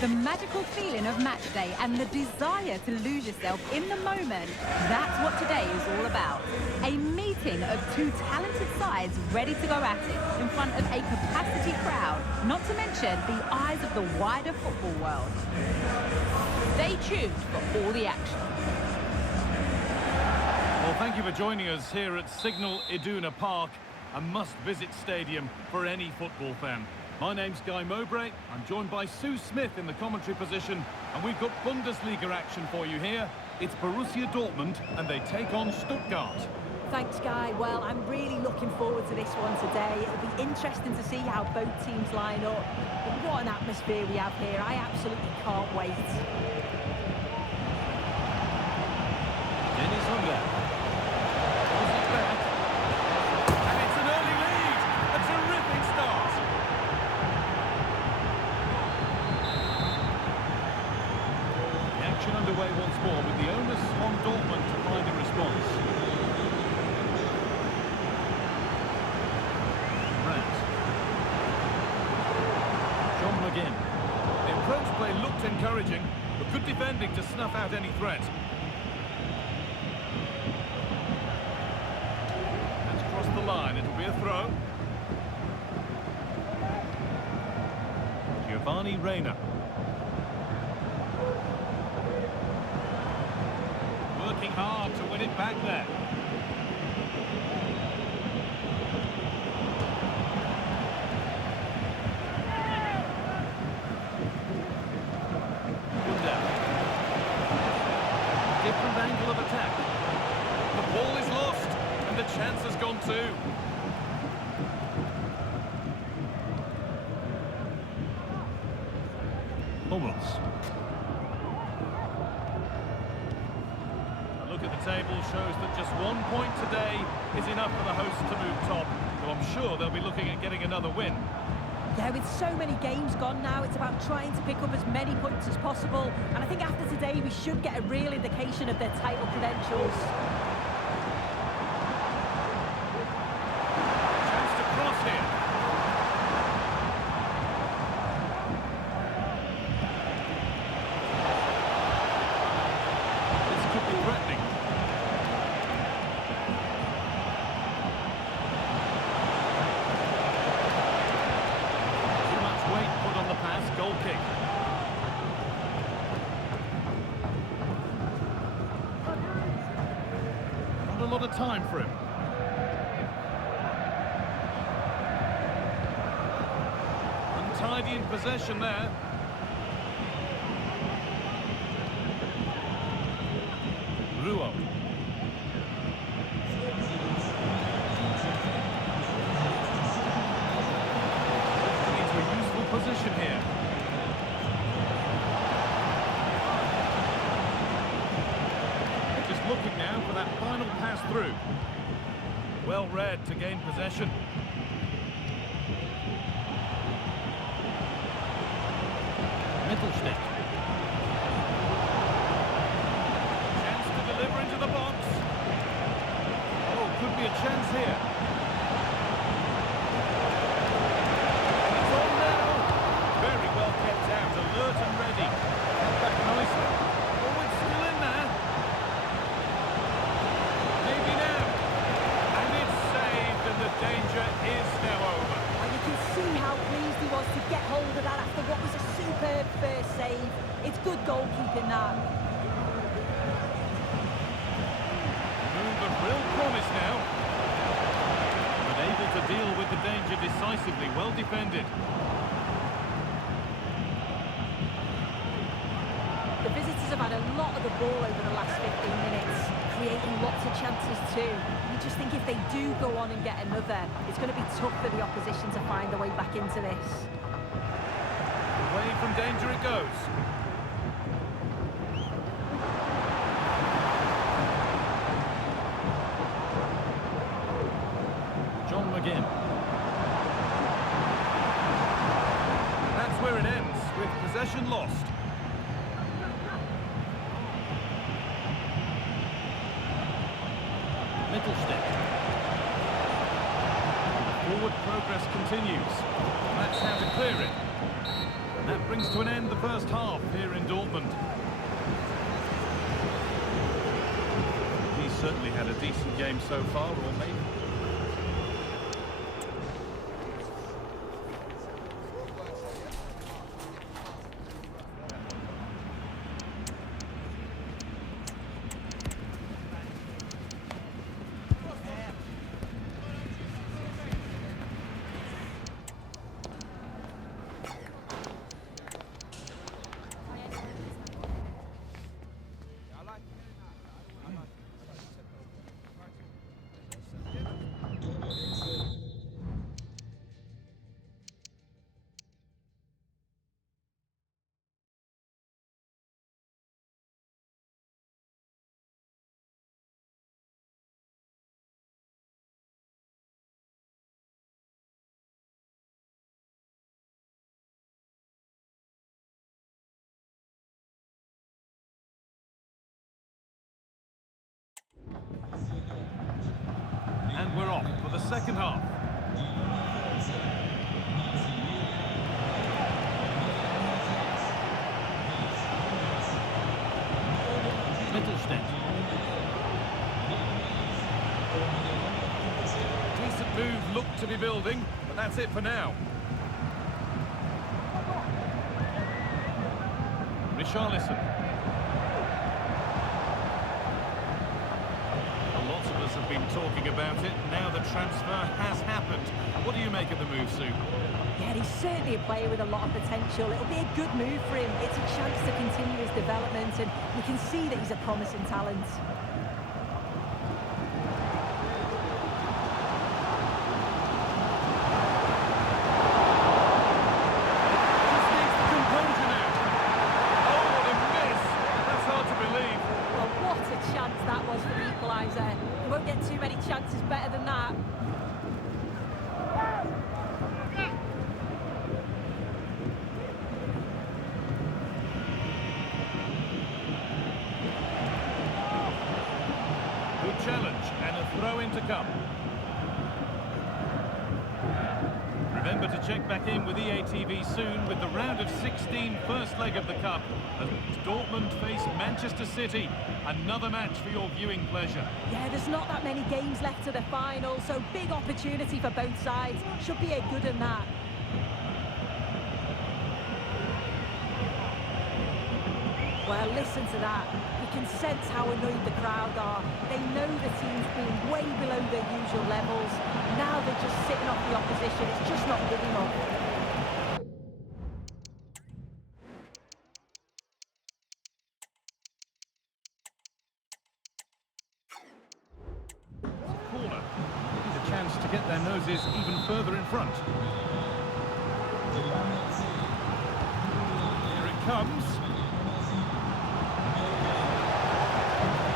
The magical feeling of match day and the desire to lose yourself in the moment, that's what today is all about. A meeting of two talented sides ready to go at it in front of a capacity crowd, not to mention the eyes of the wider football world. Stay tuned for all the action. Well, thank you for joining us here at Signal Iduna Park, a must-visit stadium for any football fan. My name's Guy Mowbray. I'm joined by Sue Smith in the commentary position, and we've got Bundesliga action for you here. It's Borussia Dortmund, and they take on Stuttgart. Thanks, Guy. Well, I'm really looking forward to this one today. It'll be interesting to see how both teams line up. But what an atmosphere we have here. I absolutely can't wait. Dennis Hunger. Pulls it back. And it's an early lead. A terrific start. The action underway once more with the onus on Dortmund to find a response. Again. The approach play looked encouraging, but good defending to snuff out any threat. That's crossed the line, it'll be a throw. Giovanni Reina. Working hard to win it back there. Different angle of attack. The ball is lost, and the chance has gone too. Hummels. A look at the table shows that just 1 point today is enough for the hosts to move top, though I'm sure they'll be looking at getting another win. Yeah, with so many games gone now, it's about trying to pick up as many points as possible. And I think after today, we should get a real indication of their title credentials. Chance to cross here. This could be threatening. Goal kick. Not a lot of time for him. Untidy in possession there. Ruo. Into a useful position here. Looking now for that final pass through. Well read to gain possession. Mittelstick. Chance to deliver into the box. Oh, could be a chance here. It's on now. Very well kept out, alert and ready. Back nicely. Oh, it's still in there. The danger is now over. And you can see how pleased he was to get hold of that after what was a superb first save. It's good goalkeeping that. Move of real promise now. But able to deal with the danger decisively, well defended. The visitors have had a lot of the ball over the last 15 minutes, creating lots of chances too. You just think if they do go on and get another, it's going to be tough for the opposition to find their way back into this. Away from danger it goes. John McGinn. That's where it ends, with possession lost. Mittelstick. Forward progress continues. That's how to clear it. That brings to an end the first half here in Dortmund. He's certainly had a decent game so far, or maybe... And we're off for the second half. Mittelstädt. Decent move looked to be building, but that's it for now. Richarlison. Lots of us have been talking about it. Now the transfer has happened. What do you make of the move, Sue? Yeah, he's certainly a player with a lot of potential. It'll be a good move for him. It's a chance to continue his development, and you can see that he's a promising talent. Just needs the composure now. Oh, what a miss! That's hard to believe. Well, what a chance that was for the equaliser. You won't get too many chances better than that. Good challenge and a throw-in to come. Remember to check back in with EATV soon with the round of 16 first leg of the Cup as Dortmund face Manchester City. Another match for your viewing pleasure. Yeah, there's not that many games left to the final, so big opportunity for both sides. Should be a good in that. Well, listen to that. You can sense how annoyed the crowd are. They know the team's been way below their usual levels. Now they're just sitting off the opposition. It's just not good enough. Corner. Maybe the chance to get their noses even further in front. Here it comes.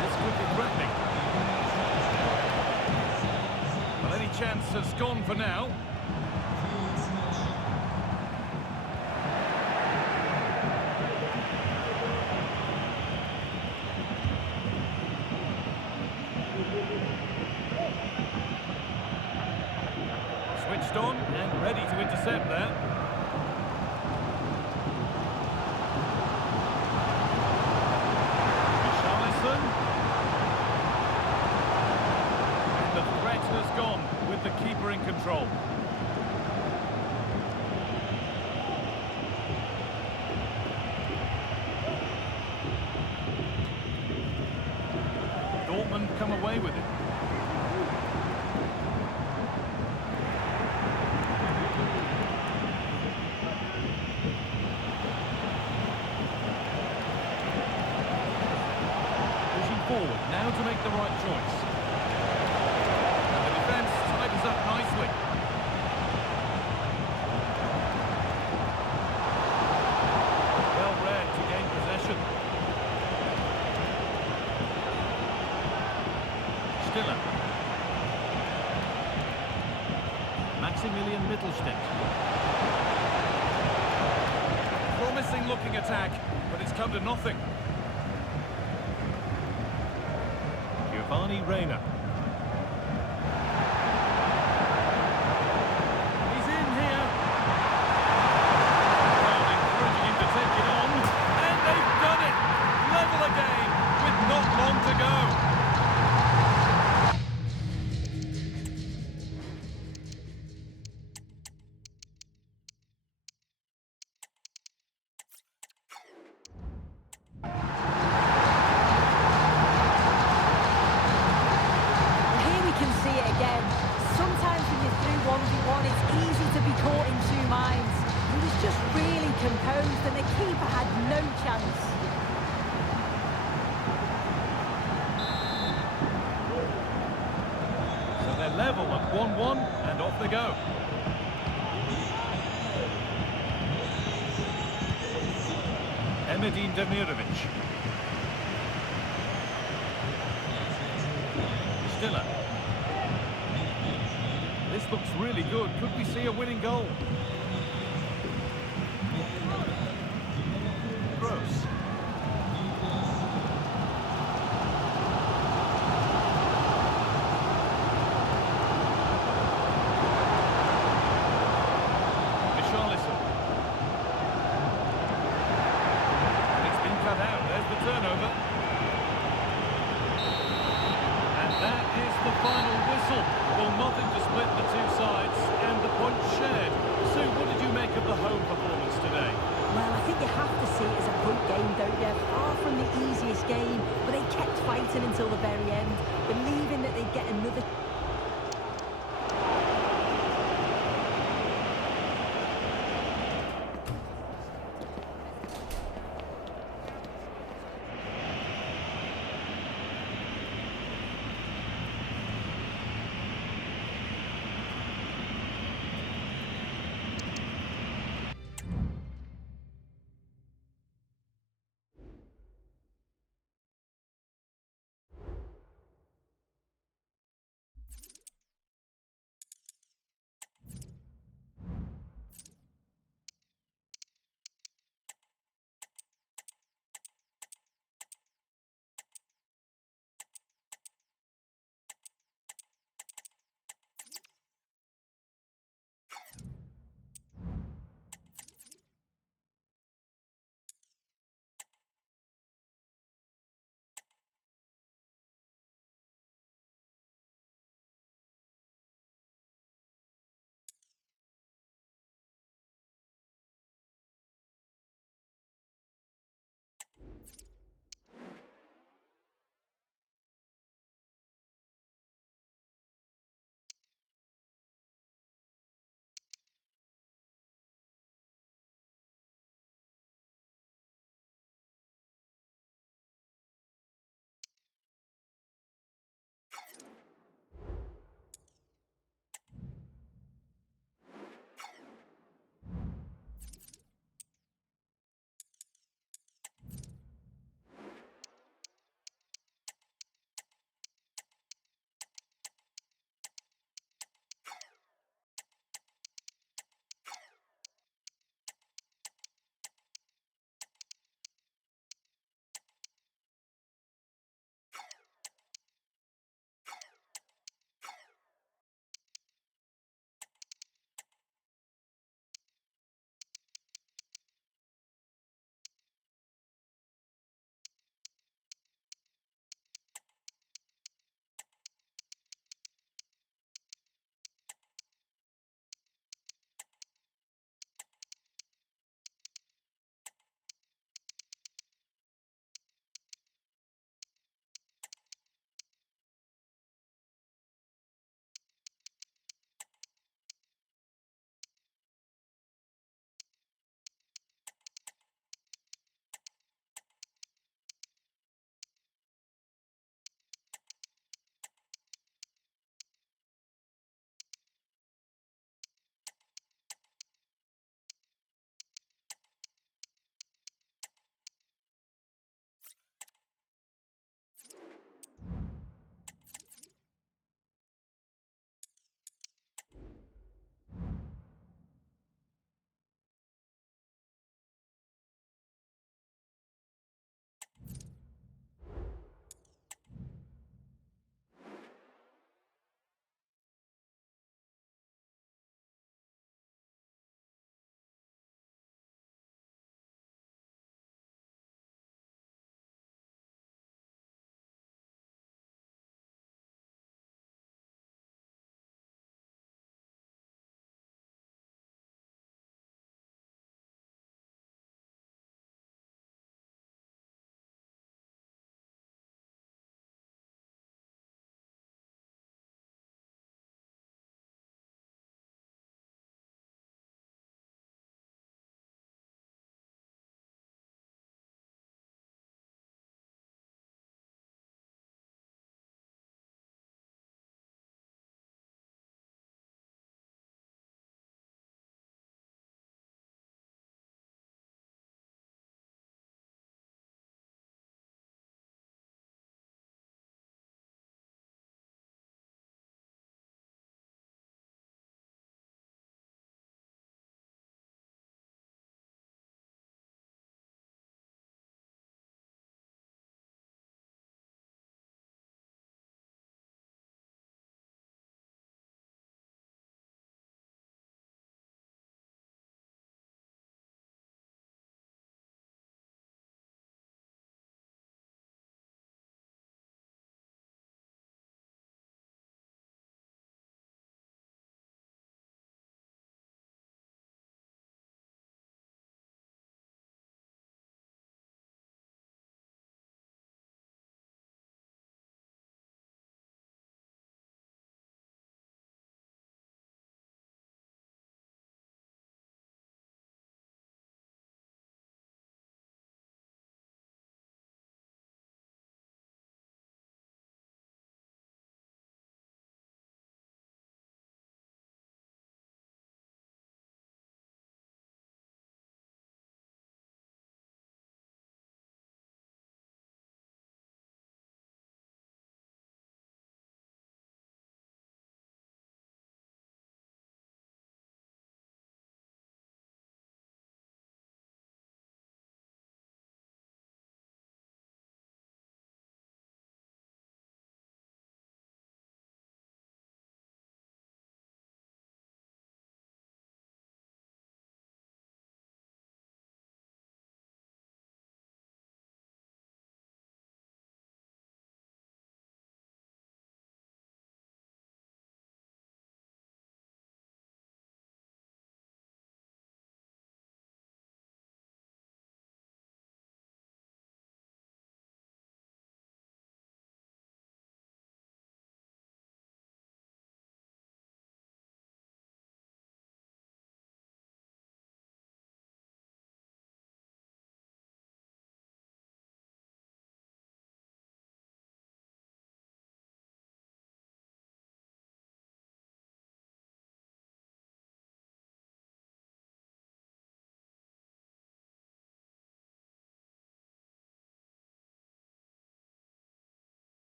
This could be threatening. Well, any chance has gone for now. Switched on and ready to intercept there. Richarlison. And the threat has gone with the keeper in control. Dortmund come away with it. Forward now to make the right choice. And the defence tightens up nicely. Well read to gain possession. Stiller. Maximilian Mittelstädt. Promising looking attack, but it's come to nothing. Barney Rayner. He's in here. Crowding through. caught in two minds. He was just really composed and the keeper had no chance. So they're level at 1-1 and off they go. Emedin Demirovic. Stiller. This looks really good. Could we see a winning goal? Gross. Richarlison. And it's been cut out. There's the turnover. And that is the final whistle. Well, nothing to split the two sides and the points shared. Sue, what did you make of the home performance today? Well, I think you have to see it as a good game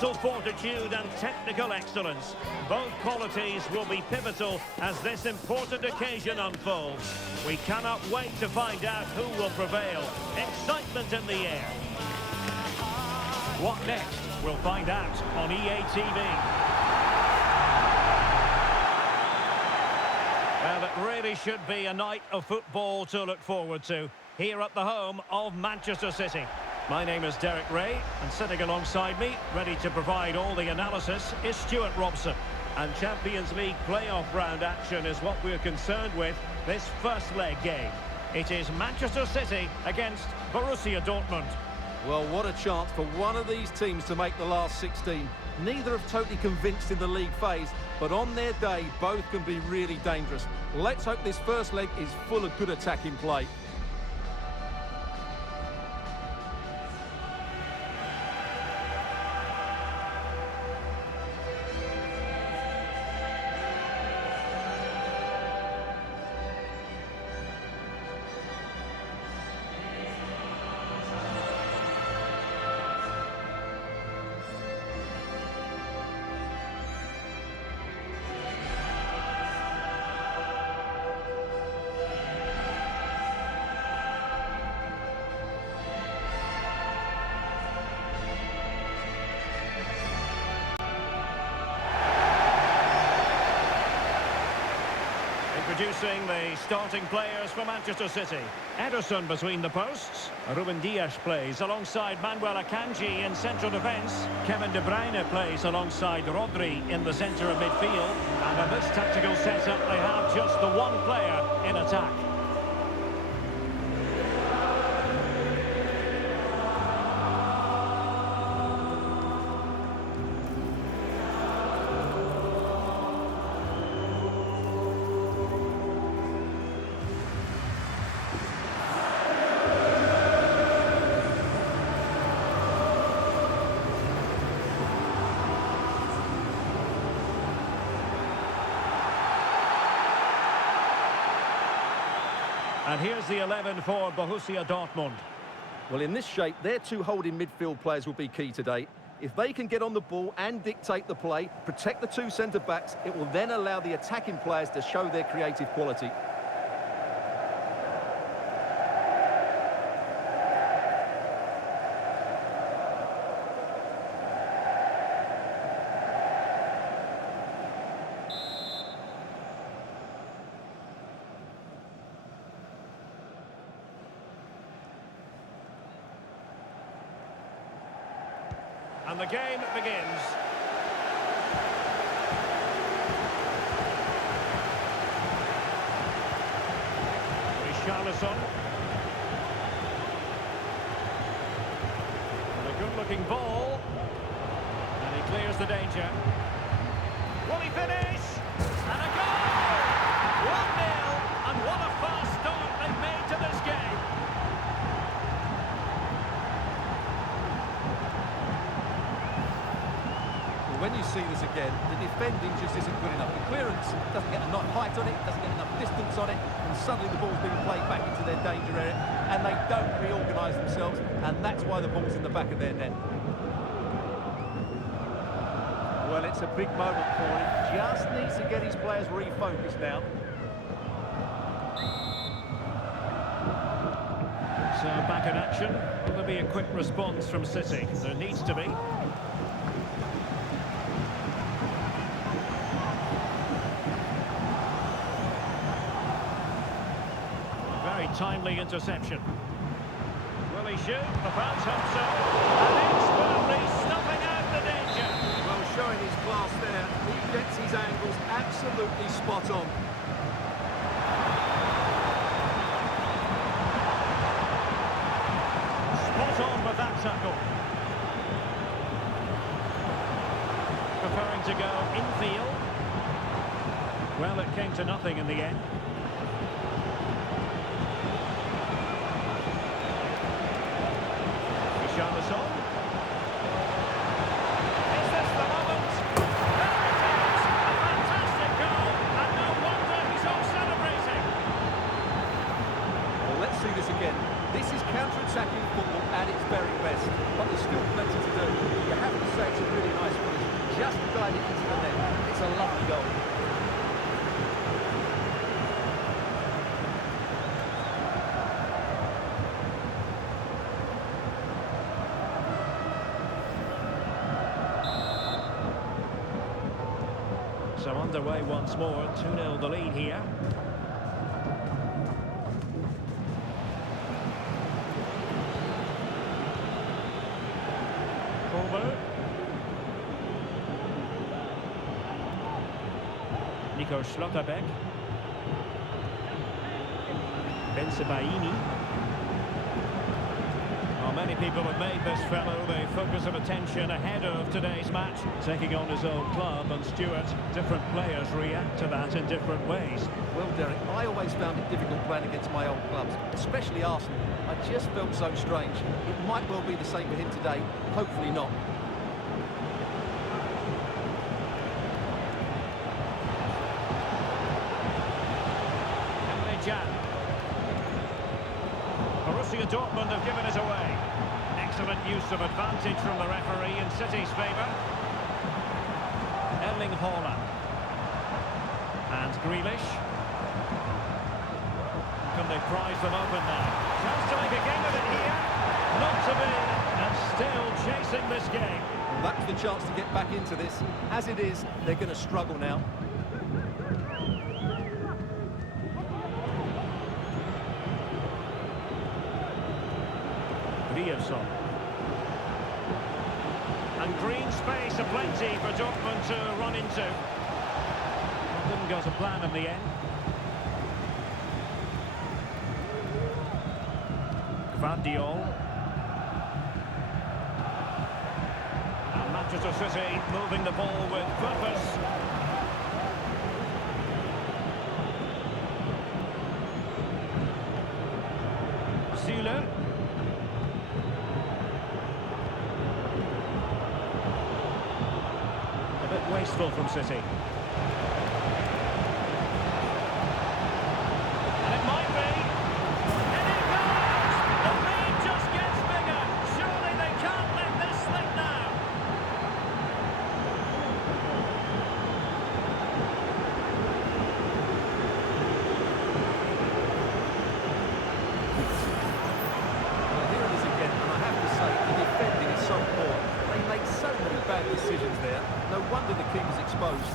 mental fortitude and technical excellence. Both qualities will be pivotal as this important occasion unfolds. We cannot wait to find out who will prevail. Excitement in the air. What next? We'll find out on EA TV. Well, it really should be a night of football to look forward to here at the home of Manchester City. My name is Derek Ray, and sitting alongside me, ready to provide all the analysis, is Stuart Robson. And Champions League playoff round action is what we're concerned with this first leg game. It is Manchester City against Borussia Dortmund. Well, what a chance for one of these teams to make the last 16. Neither have totally convinced in the league phase, but on their day, both can be really dangerous. Let's hope this first leg is full of good attacking play. Introducing the starting players for Manchester City. Ederson between the posts. Ruben Dias plays alongside Manuel Akanji in central defence. Kevin De Bruyne plays alongside Rodri in the centre of midfield. And in this tactical setup, they have just the one player in attack. And here's the 11 for Borussia Dortmund. Well, in this shape, their two holding midfield players will be key today. If they can get on the ball and dictate the play, protect the two centre-backs, it will then allow the attacking players to show their creative quality. And the game begins. Richarlison. And a good-looking ball. And he clears the danger. Will he finish? And a goal! 1-0. And what a fast start they've made to this game. When you see this again, the defending just isn't good enough. The clearance doesn't get enough height on it, doesn't get enough distance on it, and suddenly the ball's being played back into their danger area, and they don't reorganise themselves, and that's why the ball's in the back of their net. Well, it's a big moment for him. Just needs to get his players refocused now. So back in action. Will there be a quick response from City? There needs to be. Timely interception. Will he shoot? The fans hope so. And expertly snuffing out the danger. Well, showing his class there. He gets his angles absolutely spot on. Spot on with that tackle. Preferring to go infield. Well, it came to nothing in the end. Richarlison. Is this the moment? There it is! A fantastic goal, and no wonder he's all celebrating. Well, let's see this again. This is counter-attacking football at its very best, but there's still plenty to do. You have to say it's a really just to guide it into the net. It's a lovely goal. So underway once more, 2-0 the lead here. Colbert. Nico Schlotterbeck. Bensebaini. Well, many people have made this fellow the focus of attention ahead of today's match, taking on his old club. And Stuart, different players react to that in different ways. Well, Derek, I always found it difficult playing against my old clubs, especially Arsenal. I just felt so strange. It might well be the same for him today. Hopefully not. Borussia Dortmund have given it away. Excellent use of advantage from the referee in City's favour. Erling Haaland. And Grealish. Can they prize them open now? Chance to make a game of it here. Not to be. And still chasing this game. Well, that's the chance to get back into this. As it is, they're going to struggle now. And green space aplenty for Dortmund to run into. Didn't go to plan in the end. Gvardiol. And Manchester City moving the ball with purpose. Süle. Wasteful from City. And it might be. And it goes! The lead just gets bigger. Surely they can't let this slip now. Well, here it is again, and I have to say, the defending is so poor. They make so many bad decisions there. No wonder the keeper's exposed.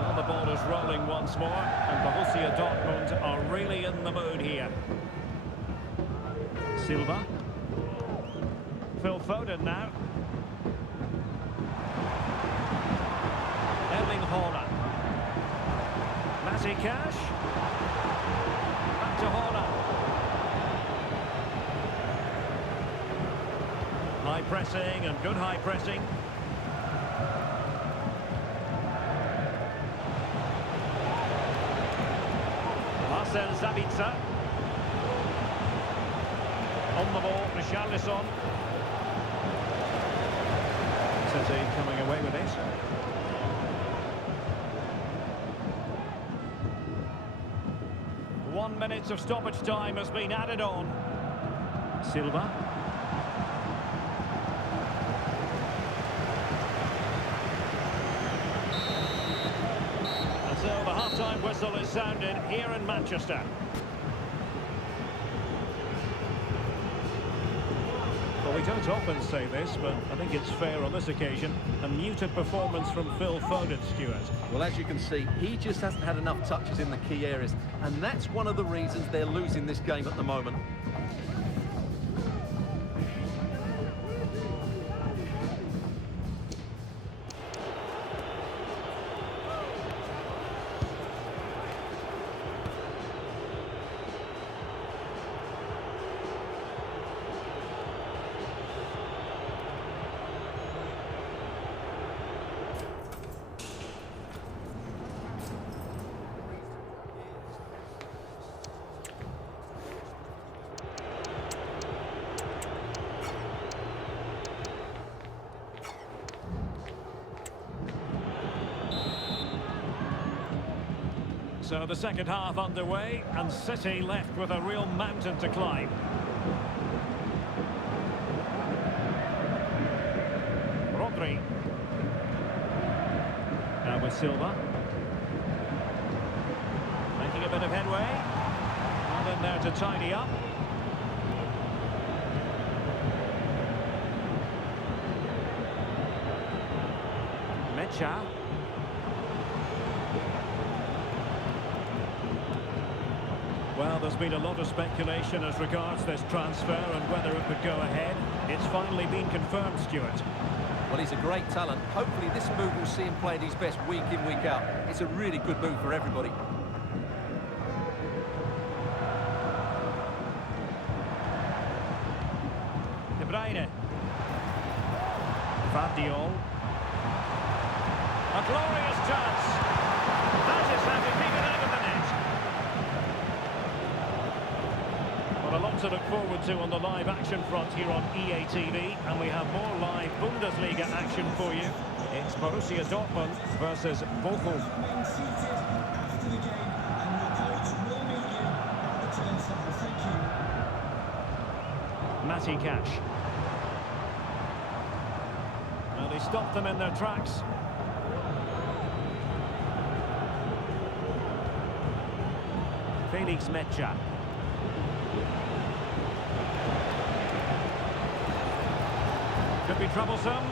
Well, the ball is rolling once more, and Borussia Dortmund are really in the mood here. Silva. Phil Foden now. Erling Haaland. Matty Cash. Back to Haaland. High pressing and good high pressing. Marcel Sabitzer. On the ball, Richarlison. City coming away with it. 1 minute of stoppage time has been added on. Silva. And so the half-time whistle is sounded here in Manchester. Well, we don't often say this, but I think it's fair on this occasion. A muted performance from Phil Foden, Stuart. Well, as you can see, he just hasn't had enough touches in the key areas, and that's one of the reasons they're losing this game at the moment. So the second half underway, and City left with a real mountain to climb. Rodri. Now with Silva. Making a bit of headway. And then there to tidy up. Mecha. Well, there's been a lot of speculation as regards this transfer and whether it would go ahead. It's finally been confirmed, Stuart. Well, he's a great talent. Hopefully this move will see him play at his best week in, week out. It's a really good move for everybody. De Bruyne. Vardiol. A glorious chance. That is how to keep it out of the net. Well, a lot to look forward to on the live action front here on EA TV, and we have more live Bundesliga action for you. It's Borussia Dortmund versus Bochum. Matty Cash. Well, they stopped them in their tracks. Felix Mecha. Could be troublesome.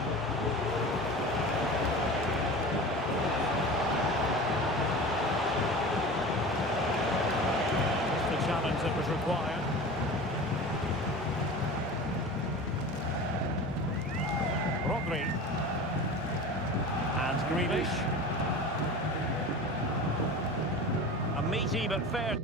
Just the challenge that was required. Rodri. And Grealish. A meaty but fair.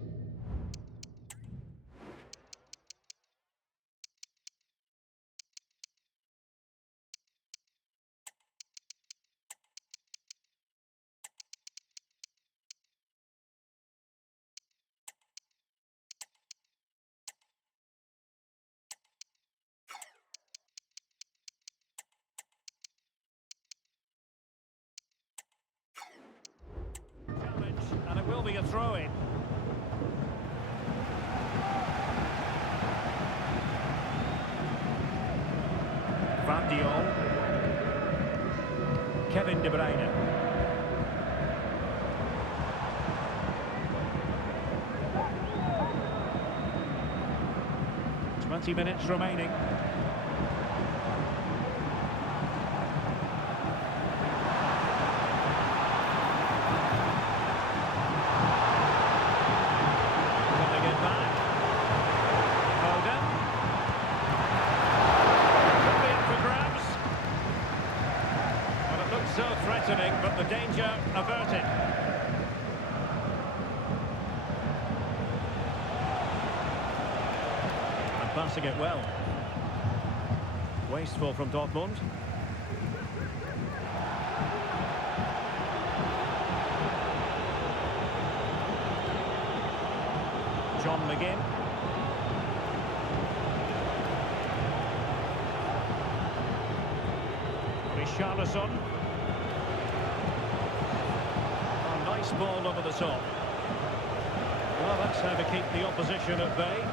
And it will be a throw-in. Vardiol. Kevin De Bruyne. "20 minutes remaining. So threatening, but the danger averted. And passing it well. Wasteful from Dortmund. John McGinn. Richarlison. Nice ball over the top. Well, that's how to keep the opposition at bay.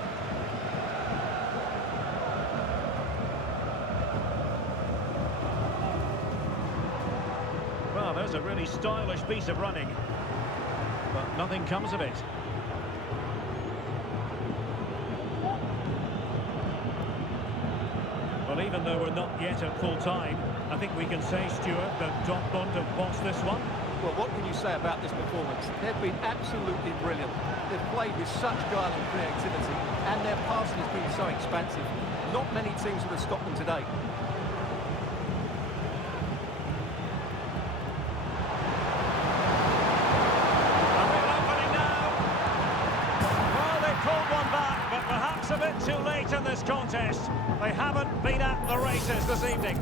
Well, there's a really stylish piece of running, but nothing comes of it. Well, even though we're not yet at full time, I think we can say, Stuart, that Dortmund have bossed this one. Well, what can you say about this performance? They've been absolutely brilliant. They've played with such guile and creativity, and their passing has been so expansive. Not many teams would have stopped them today. A real opening now. Well, they pulled one back, but perhaps a bit too late in this contest. They haven't been at the races this evening.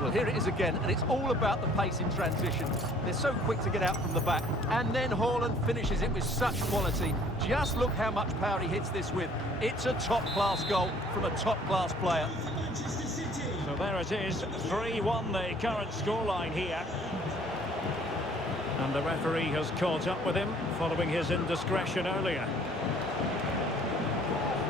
Well, here it is again, and it's all about the pace in transition. They're so quick to get out from the back, and then Haaland finishes it with such quality. Just look how much power he hits this with. It's a top-class goal from a top-class player. So there it is, 3-1 the current scoreline here. And the referee has caught up with him following his indiscretion earlier.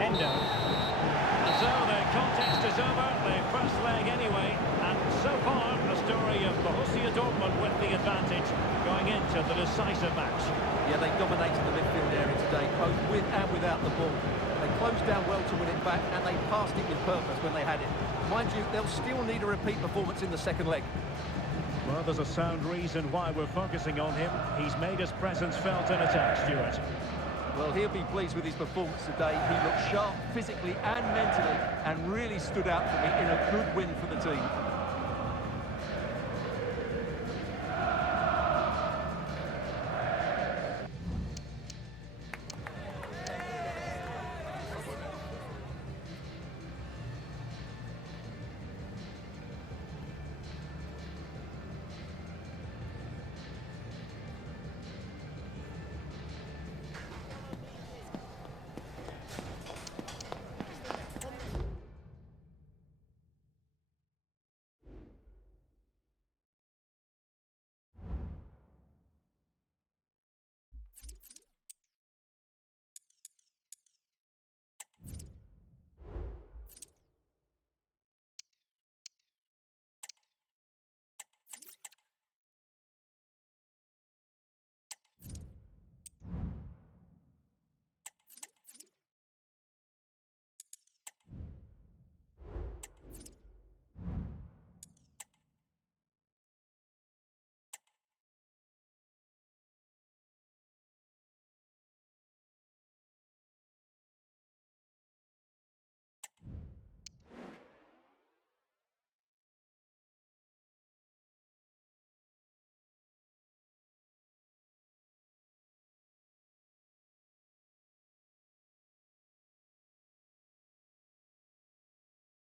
Endo. And so the contest is over, the first leg anyway. And so far, a story of Borussia Dortmund with the advantage going into the decisive match. Yeah, they dominated the midfield area today, both with and without the ball. They closed down well to win it back, and they passed it with purpose when they had it. Mind you, they'll still need a repeat performance in the second leg. Well, there's a sound reason why we're focusing on him. He's made his presence felt in attack, Stuart. Well, he'll be pleased with his performance today. He looked sharp physically and mentally and really stood out for me in a good win for the team.